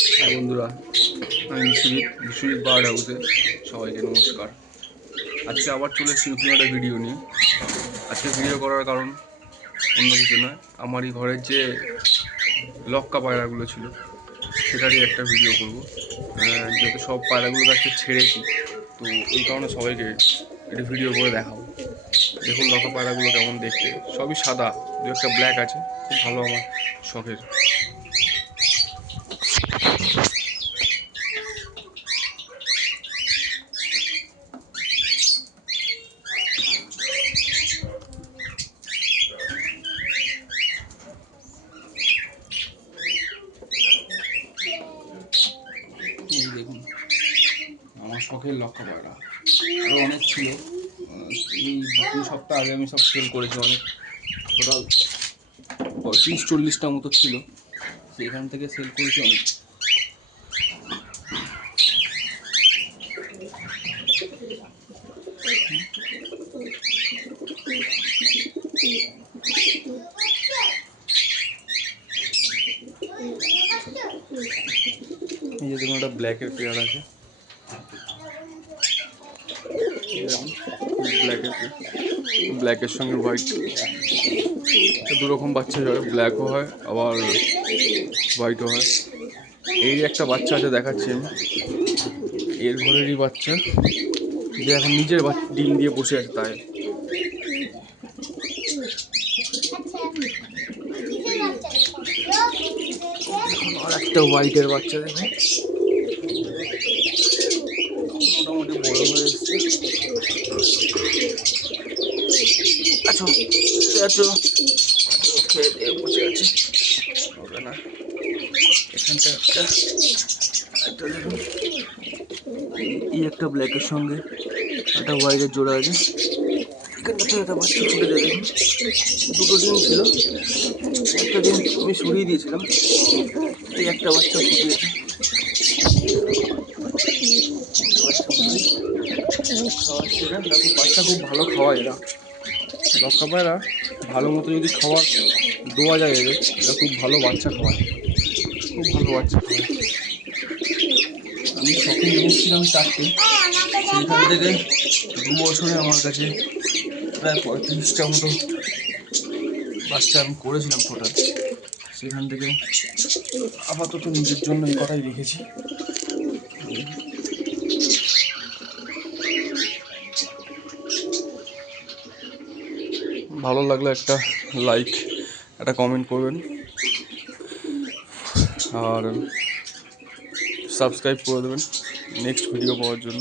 হ্যাঁ বন্ধুরা, আমি বিশ্বজিৎ বার্ড হাউসে সবাইকে নমস্কার। আজকে আবার চলে এসেছি নতুন একটা ভিডিও নিয়ে। আজকে ভিডিও করার কারণ অন্য কিছু নয়, আমারই ঘরের যে লক্কা পায়রাগুলো ছিল সেটারই একটা ভিডিও করব। যেহেতু সব পায়রাগুলোকে আজকে ছেড়েছি, তো এই কারণে সবাইকে একটা ভিডিও করে দেখাবো। দেখুন লক্কা পায়রাগুলো কেমন দেখতে, সবই সাদা, দু একটা ব্ল্যাক আছে, খুব ভালো আমার শখের। এই দেখুন আমার শখের লক্কা পায়রা, আরও অনেক ছিল। এই 2 সপ্তাহ আগে আমি সব সেল করেছি, অনেক টোটাল 30-40টা মতো ছিল, সেখান থেকে সেল করেছি অনেক। এই যে দেখুন একটা ব্ল্যাকের পেয়ার আছে, ব্ল্যাকের ব্ল্যাকের সঙ্গে হোয়াইট, দুরকম বাচ্চা হয়, ব্ল্যাকও হয় আবার হোয়াইটও হয়। এই যে একটা বাচ্চা আছে দেখাচ্ছি আমি, এর ঘরেরই বাচ্চা, যে এখন নিজের ডিম দিয়ে বসে আছে তাই। আর একটা হোয়াইটের বাচ্চা দেখুন, মোটামুটি বড় হয়ে এসছে। আচ্ছা আচ্ছা, খেয়ে দিয়ে বসে আছে, হবে না। এখানটা একটা একটা দেখুন, এই একটা ব্ল্যাকের সঙ্গে একটা হোয়াইটের জোড়া আছে। এখানটাতে একটা বাচ্চা ফুটে দেবে, দুটো ডিম ছিল, একটা ডিম আমি সরিয়ে দিয়েছিলাম, এই একটা বাচ্চা ফুটিয়েছে। বাচ্চা খুব ভালো খাওয়া এরা, লক্কা পায়রা ভালো মতো যদি খাওয়া দেওয়া যায় এদের, এরা খুব ভালো বাচ্চা খাওয়ায়, খুব ভালো বাচ্চা খাওয়ায়। আমি শখে নিয়েছিলাম 4টে, সেইখান থেকে 2 বছরে আমার কাছে প্রায় 35টা মতো বাচ্চা আমি করেছিলাম টোটাল। সেখান থেকে আপাতত নিজের জন্য এই কটাই রেখেছি। ভালো লাগলে একটা লাইক, একটা কমেন্ট করবেন, আর সাবস্ক্রাইব করে দেবেন নেক্সট ভিডিও পাওয়ার জন্য।